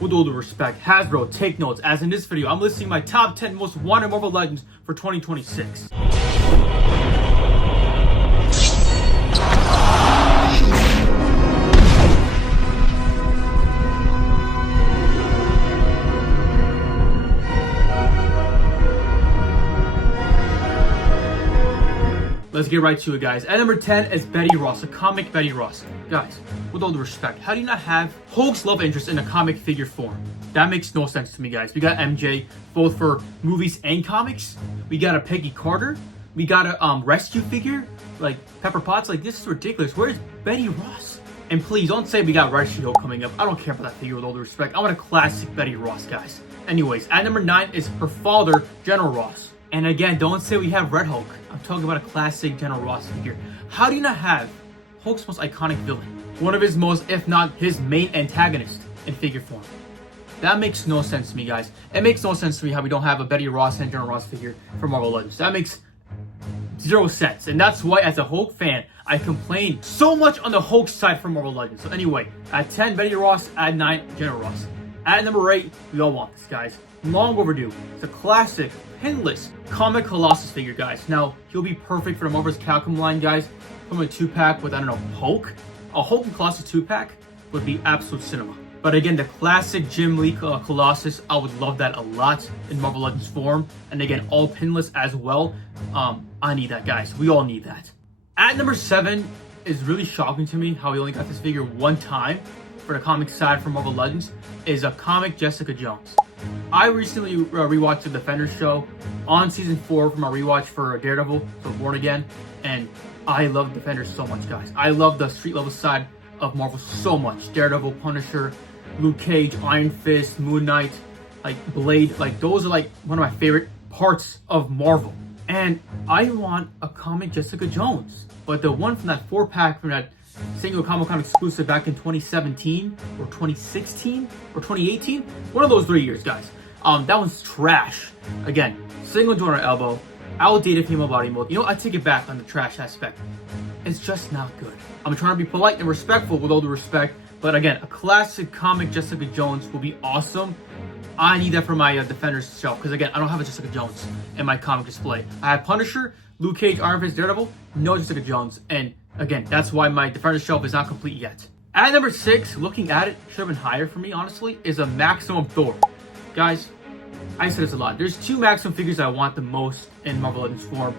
With all due respect, Hasbro, take notes, as in this video, I'm listing my top 10 most wanted Marvel Legends for 2026. Let's get right to it, guys. At number 10 is Betty Ross, a comic Betty Ross. Guys, with all due respect, how do you not have Hulk's love interest in a comic figure form? That makes no sense to me, guys. We got MJ, both for movies and comics. We got a Peggy Carter. We got a rescue figure, like Pepper Potts. Like, this is ridiculous. Where's Betty Ross? And please, don't say we got Red She-Hulk coming up. I don't care about that figure, with all due respect. I want a classic Betty Ross, guys. Anyways, at number 9 is her father, General Ross. And again, don't say we have Red Hulk. I'm talking about a classic General Ross figure. How do you not have Hulk's most iconic villain? One of his most, if not his main antagonist in figure form. That makes no sense to me, guys. It makes no sense to me how we don't have a Betty Ross and General Ross figure for Marvel Legends. That makes zero sense. And that's why, as a Hulk fan, I complain so much on the Hulk side for Marvel Legends. So anyway, at 10, Betty Ross. At 9, General Ross. At number 8, we all want this, guys. Long overdue. It's a classic, pinless comic Colossus figure, guys. Now, he'll be perfect for the Marvel's Capcom line, guys. From a 2-pack with, I don't know, Hulk. A Hulk and Colossus 2-pack would be absolute cinema. But again, the classic Jim Lee Colossus, I would love that a lot in Marvel Legends form. And again, all pinless as well. I need that, guys. We all need that. At number 7 is really shocking to me how we only got this figure one time for the comic side from Marvel Legends, is a comic Jessica Jones. I recently rewatched the Defenders show on season 4 for my rewatch for Daredevil, so Born Again, and I love Defenders so much, guys. I love the street level side of Marvel so much. Daredevil, Punisher, Luke Cage, Iron Fist, Moon Knight, like Blade, like those are like one of my favorite parts of Marvel. And I want a comic Jessica Jones, but the one from that 4-pack from that single Comic-Con exclusive back in 2017 or 2016 or 2018, one of those 3 years, guys. That one's trash. Again, single joint or elbow, outdated female body mold. You know, I take it back on the trash aspect. It's just not good. I'm trying to be polite and respectful, with all due respect, but again, a classic comic Jessica Jones will be awesome. I need that for my Defenders shelf, because again, I don't have a Jessica Jones in my comic display. I have Punisher, Luke Cage, Iron Fist, Daredevil, no Jessica Jones, and again, that's why my Defenders shelf is not complete yet. At number 6, looking at it, should have been higher for me, honestly, is a Maximum Thor. Guys, I said this a lot. There's 2 Maximum figures I want the most in Marvel Legends form.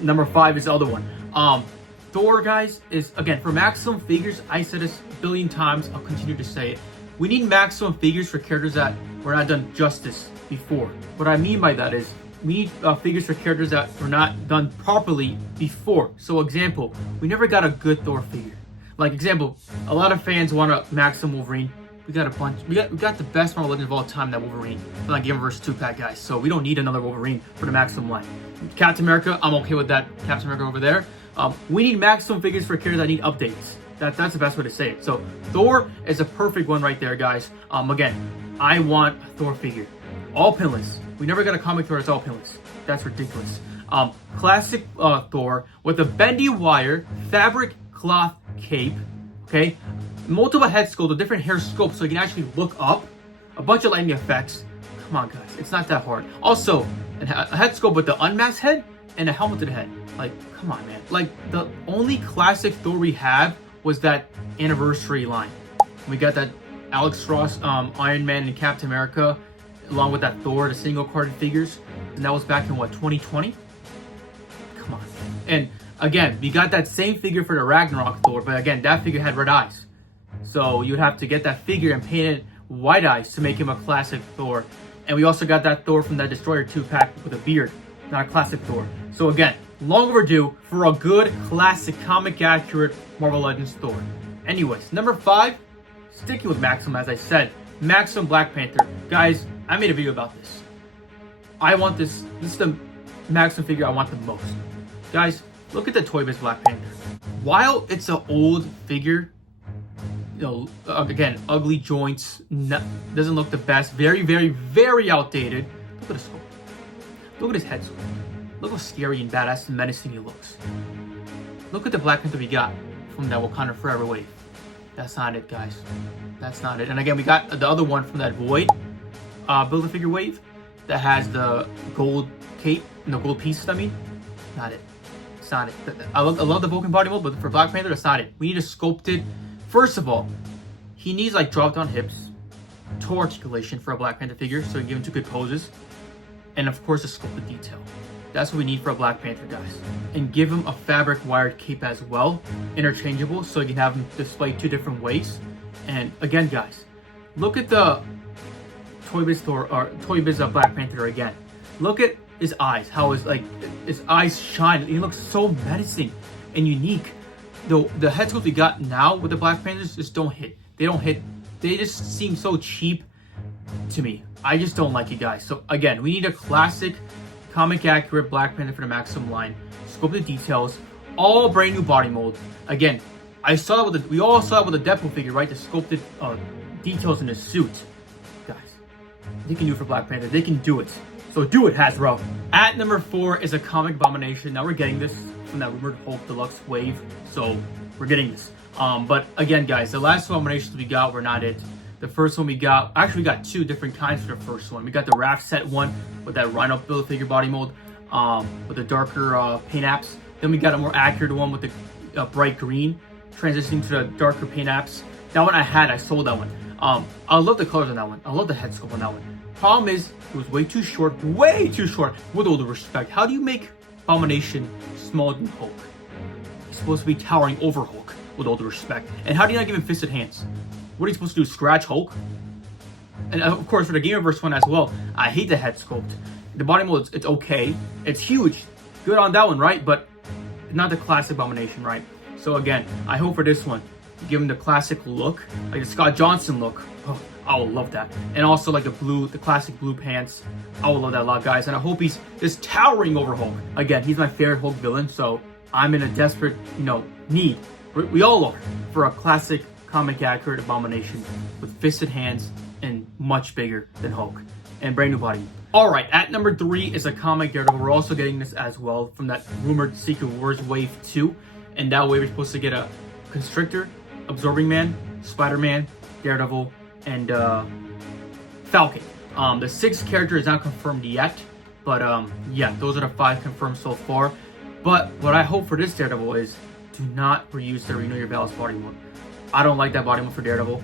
Number 5 is the other one. Thor, guys, is, again, for Maximum figures, I said this a billion times, I'll continue to say it. We need Maximum figures for characters that were not done justice before. What I mean by that is, we need figures for characters that were not done properly before. So example, we never got a good Thor figure. Like example, a lot of fans want a Maximum Wolverine. We got a bunch. We got the best Marvel Legends of all time, that Wolverine. For like Universe 2-pack, guys. So we don't need another Wolverine for the Maximum line. Captain America, I'm okay with that. Captain America over there. We need Maximum figures for characters that need updates. That's the best way to say it. So Thor is a perfect one right there, guys. Again, I want a Thor figure. All pinless. We never got a comic Thor that's all pinless. That's ridiculous. Classic Thor with a bendy wire fabric cloth cape. Okay, multiple head sculpt, a different hair sculpt, so you can actually look up. A bunch of lightning effects. Come on, guys, it's not that hard. Also, a head sculpt with the unmasked head and a helmet to the head. Like, come on, man. Like, the only classic Thor we have was that anniversary line. We got that Alex Ross, Iron Man, and Captain America, along with that Thor, the single carded figures, and that was back in what, 2020? Come on. And again, we got that same figure for the Ragnarok Thor, but again, that figure had red eyes. So you'd have to get that figure and paint it white eyes to make him a classic Thor. And we also got that Thor from that Destroyer 2-pack with a beard, not a classic Thor. So again, long overdue for a good, classic, comic accurate Marvel Legends Thor. Anyways, number 5, sticking with Maximum, as I said, Maximum Black Panther. Guys, I made a video about this. I want this. This is the Maximum figure I want the most. Guys, look at the Toy Biz Black Panther. While it's an old figure, you know, again, ugly joints, doesn't look the best, very, very, very outdated. Look at the sculpt. Look at his head sculpt. Look how scary and badass and menacing he looks. Look at the Black Panther we got from that Wakanda Forever wave. That's not it, guys. That's not it. And again, we got the other one from that Void Build-A-Figure wave that has the gold cape and the gold pieces. I mean, not it. It's not it. I love the Vulcan body mold, but for Black Panther, that's not it. We need a sculpted. First of all, he needs like drop down hips, toe articulation for a Black Panther figure, so we can give him 2 good poses, and of course a sculpted detail. That's what we need for a Black Panther, guys. And give him a fabric wired cape as well, interchangeable, so you can have him displayed 2 different ways. And again, guys, look at the Toy Biz Black Panther again. Look at his eyes, how his eyes shine. He looks so menacing and unique. The head sculpt we got now with the Black Panthers just don't hit. They don't hit. They just seem so cheap to me. I just don't like it, guys. So again, we need a classic, comic accurate Black Panther for the Maximum line. Sculpted details, all brand new body mold. Again, we all saw it with the Deadpool figure, right? The sculpted details in the suit. Guys, they can do it for Black Panther. They can do it. So do it, Hasbro. At number 4 is a comic abomination. Now we're getting this from that rumored Hulk Deluxe wave. So we're getting this. But again, guys, the last 2 abominations we got were not it. The first one we got, actually we got 2 different kinds for the first one. We got the Raph set one with that Rhino Build-A-Figure body mold with the darker paint apps. Then we got a more accurate one with the bright green, transitioning to the darker paint apps. That one I sold that one. I love the colors on that one. I love the head sculpt on that one. Problem is, it was way too short, with all the respect. How do you make Abomination smaller than Hulk? He's supposed to be towering over Hulk, with all the respect. And how do you not give him fisted hands? What are you supposed to do, scratch Hulk? And of course, for the Gamerverse one as well, I hate the head sculpt. The body mold, it's okay. It's huge. Good on that one, right? But not the classic Abomination, right? So again, I hope for this one, you give him the classic look, like the Scott Johnson look. Oh, I will love that. And also like the classic blue pants. I will love that a lot, guys. And I hope he's just towering over Hulk. Again, he's my favorite Hulk villain, so I'm in a desperate, need. We all are, for a classic comic accurate Abomination with fisted hands and much bigger than Hulk and brand new body. All right, at number 3 is a comic Daredevil. We're also getting this as well from that rumored Secret Wars Wave 2. And that way we're supposed to get a Constrictor, Absorbing Man, Spider-Man, Daredevil, and Falcon. The 6th character is not confirmed yet, but yeah, those are the 5 confirmed so far. But what I hope for this Daredevil is do not reuse the Renew Your Balance body mode. I don't like that body mode for Daredevil.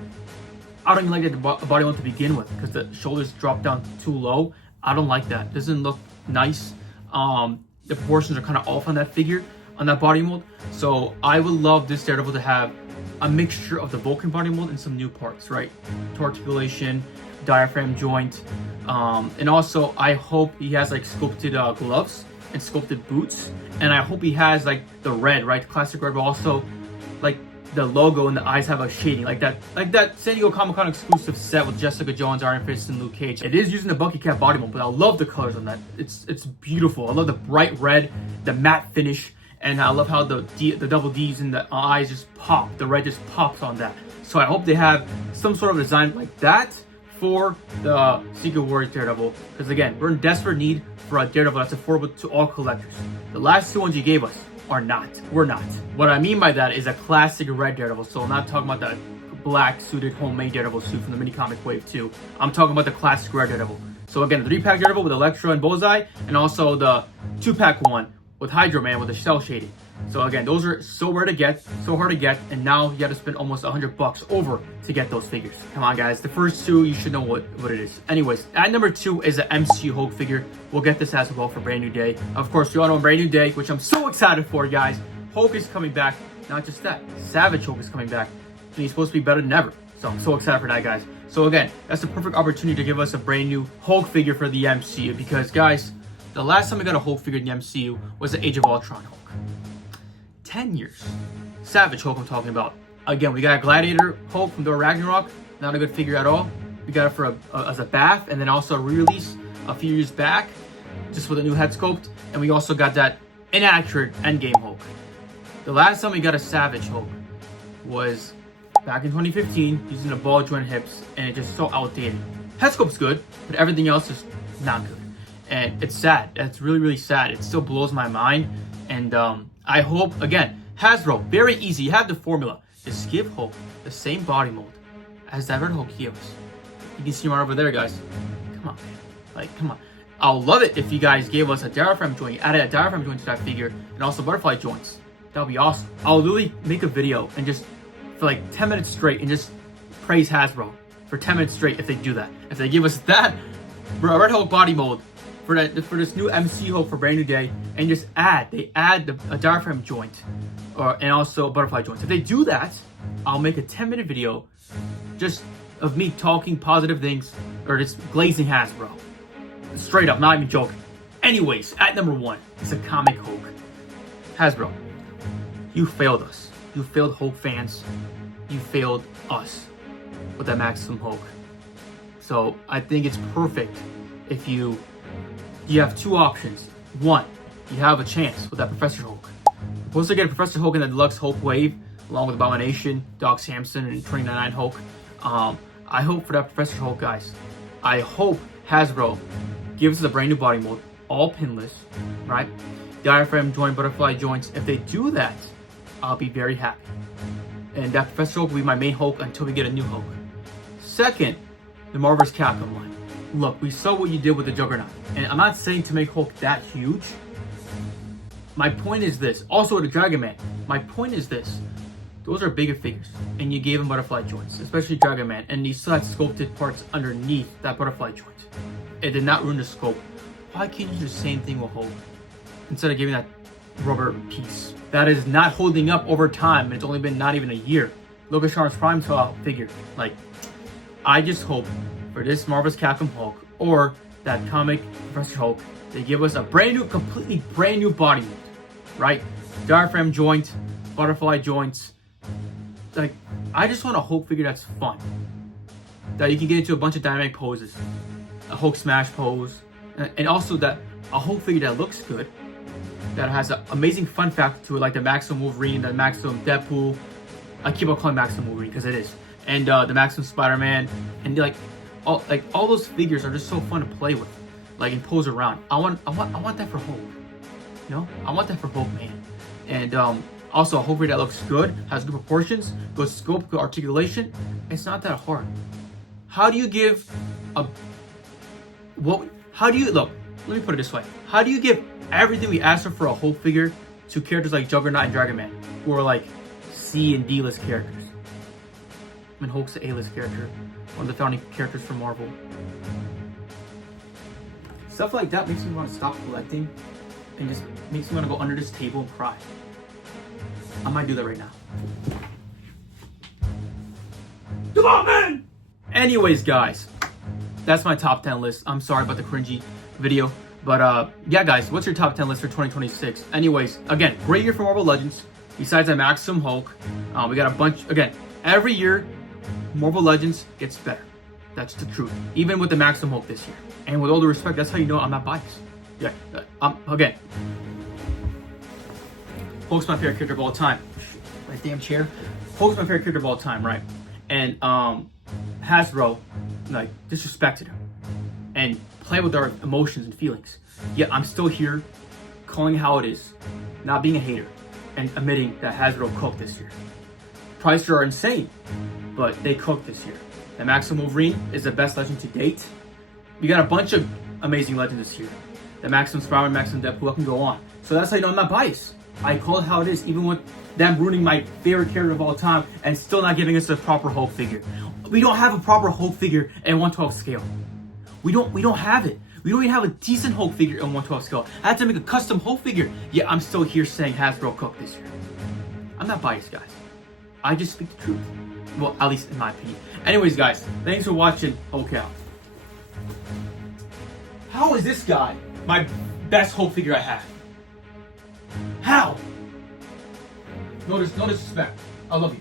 I don't even like that body mode to begin with because the shoulders drop down too low. I don't like that. It doesn't look nice. The proportions are kind of off on that figure, on that body mold. So I would love this Daredevil to have a mixture of the Vulcan body mold and some new parts, right? Toe articulation, diaphragm joint, and also I hope he has like sculpted gloves and sculpted boots, and I hope he has like the red, right? The classic red, but also like the logo and the eyes have a shading like that San Diego Comic-Con exclusive set with Jessica Jones, Iron Fist, and Luke Cage. It is using the Bucky Cat body mold, but I love the colors on that. It's beautiful. I love the bright red, the matte finish, and I love how the double D's and the eyes just pop. The red just pops on that. So I hope they have some sort of design like that for the Secret Warriors Daredevil, because again, we're in desperate need for a Daredevil that's affordable to all collectors. The last 2 ones you gave us are not. We're not. What I mean by that is a classic red Daredevil. So I'm not talking about the black suited homemade Daredevil suit from the mini comic Wave 2. I'm talking about the classic red Daredevil. So again, the 3-pack Daredevil with Elektra and Bullseye, and also the 2-pack one with Hydro Man with the shell shading. So again, those are so rare to get, so hard to get, and now you have to spend almost $100 over to get those figures. Come on, guys. The first 2, you should know what it is. Anyways, at number 2 is an MCU Hulk figure. We'll get this as well for Brand New Day. Of course, you all know Brand New Day, which I'm so excited for, guys. Hulk is coming back. Not just that, Savage Hulk is coming back, and he's supposed to be better than ever. So I'm so excited for that, guys. So again, that's the perfect opportunity to give us a brand new Hulk figure for the MCU, because, guys, the last time we got a Hulk figure in the MCU was the Age of Ultron Hulk. 10 years. Savage Hulk I'm talking about. Again, we got a Gladiator Hulk from Thor Ragnarok. Not a good figure at all. We got it for as a bath, and then also a re-release a few years back, just with a new head sculpt. And we also got that inaccurate Endgame Hulk. The last time we got a Savage Hulk was back in 2015, using the ball joint hips, and it's just so outdated. Head sculpt's good, but everything else is not good. And it's sad. It's really, really sad. It still blows my mind. And I hope, again, Hasbro, very easy. You have the formula. Just give Hulk the same body mold as that Red Hulk he gave us. You can see him right over there, guys. Come on, man. Like, come on. I'll love it if you guys gave us a diaphragm joint, added a diaphragm joint to that figure, and also butterfly joints. That would be awesome. I'll literally make a video and just, for like 10 minutes straight, and just praise Hasbro for 10 minutes straight if they do that. If they give us that Red Hulk body mold for this new MC Hulk for Brand New Day, and just add a diaphragm joint, and also butterfly joints. If they do that, I'll make a 10-minute video just of me talking positive things, or just glazing Hasbro. Straight up, not even joking. Anyways, at number 1 is a comic Hulk. Hasbro, you failed us. You failed Hulk fans. You failed us with that Maximum Hulk. So I think it's perfect if you have 2 options. 1, you have a chance with that Professor Hulk. We're supposed to get a Professor Hulk in the Deluxe Hulk wave, along with Abomination, Doc Samson, and 2099 Hulk. I hope for that Professor Hulk, guys. I hope Hasbro gives us a brand new body mold, all pinless, right? Diaphragm joint, butterfly joints. If they do that, I'll be very happy. And that Professor Hulk will be my main Hulk until we get a new Hulk. Second, the Marvel vs. Capcom line. Look, we saw what you did with the Juggernaut. And I'm not saying to make Hulk that huge. My point is this. Also with the Dragon Man, my point is this. Those are bigger figures. And you gave him butterfly joints, especially Dragon Man. And you still had sculpted parts underneath that butterfly joint. It did not ruin the scope. Why can't you do the same thing with Hulk? Instead of giving that rubber piece that is not holding up over time, and it's only been not even a year. Lucas Charms Prime figure. Like, I just hope for this Marvel vs. Capcom Hulk or that comic Professor Hulk, they give us a brand new, completely brand new body mold, right? Diaphragm joint, butterfly joints. Like, I just want a Hulk figure that's fun, that you can get into a bunch of dynamic poses, a Hulk smash pose, and also that a Hulk figure that looks good, that has an amazing fun factor to it, like the Maximum Wolverine, the Maximum Deadpool. I keep on calling Maximum Wolverine because it is, and the Maximum Spider-Man, and all those figures are just so fun to play with, like, and pose around. I want that for Hulk. You know, I want that for Hulk, man. And also a Hulk figure that looks good, has good proportions, good scope, good articulation. It's not that hard. How do you give a How do you look? Let me put it this way. How do you give everything we asked for a Hulk figure to characters like Juggernaut and Dragon Man, who are like C and D list characters? I mean, Hulk's the A-list character, one of the founding characters for Marvel. Stuff like that makes me want to stop collecting, and just makes me want to go under this table and cry. I might do that right now. Come on, man! Anyways, guys, that's my top 10 list. I'm sorry about the cringy video, but yeah, guys, what's your top 10 list for 2026? Anyways, again, great year for Marvel Legends. Besides that Maximum Hulk, we got a bunch. Again, every year, Marvel Legends gets better. That's the truth. Even with the Maximum Hulk this year. And with all due respect, that's how you know I'm not biased. Yeah, again, Hulk's my favorite character of all time. My damn chair. Hulk's my favorite character of all time, right? And Hasbro, like, disrespected him and played with our emotions and feelings. Yet I'm still here, calling how it is, not being a hater, and admitting that Hasbro cooked this year. Prices are insane, but they cooked this year. The Maximum Wolverine is the best legend to date. We got a bunch of amazing legends this year. The Maximum Spider-Man, Maximum Deadpool, I can go on. So that's how you know I'm not biased. I call it how it is, even with them ruining my favorite character of all time and still not giving us a proper Hulk figure. We don't have a proper Hulk figure at 1/12 scale. We don't have it. We don't even have a decent Hulk figure at 1/12 scale. I had to make a custom Hulk figure. Yet I'm still here saying Hasbro cooked this year. I'm not biased, guys. I just speak the truth. Well, at least in my opinion. Anyways, guys, thanks for watching Hulk Out. How is this guy my best Hulk figure I have? How? No disrespect. I love you.